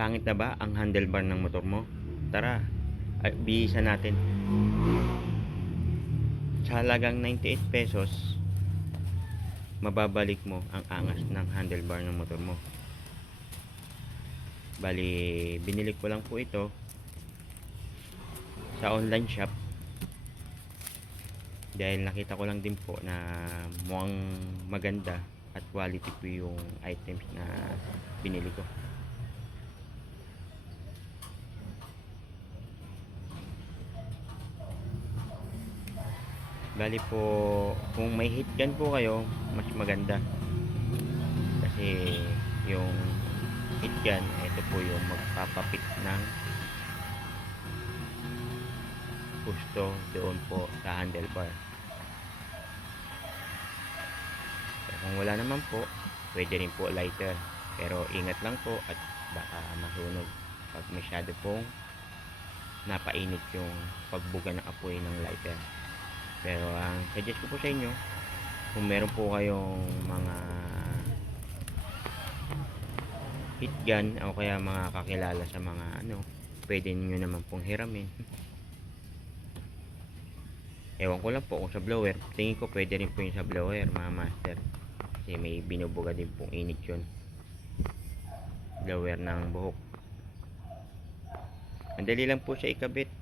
Pangit na ba ang handlebar ng motor mo? Tara, bihisan natin. Sa halagang 98 pesos, mababalik mo ang angas ng handlebar ng motor mo. Bali, binili ko lang po ito sa online shop dahil nakita ko lang din po na mukhang maganda at quality po yung items na binili ko. Bali po, kung may heat gun po kayo, mas maganda. Kasi yung heat gun, ito po yung magpapapit ng gusto doon po sa handlebar. So, kung wala naman po, pwede rin po lighter. Pero ingat lang po at baka masunog pag masyado pong napainit yung pagbuga ng apoy ng lighter. Pero ang suggest ko po sa inyo, kung meron po kayong mga heat gun o kaya mga kakilala sa mga pwede niyo naman pong hiramin. Ewan ko lang po kung sa blower, tingin ko pwede rin po yung sa blower mga master, kasi may binubuga din pong init yun, blower ng buhok. Ang dali lang po siya ikabit.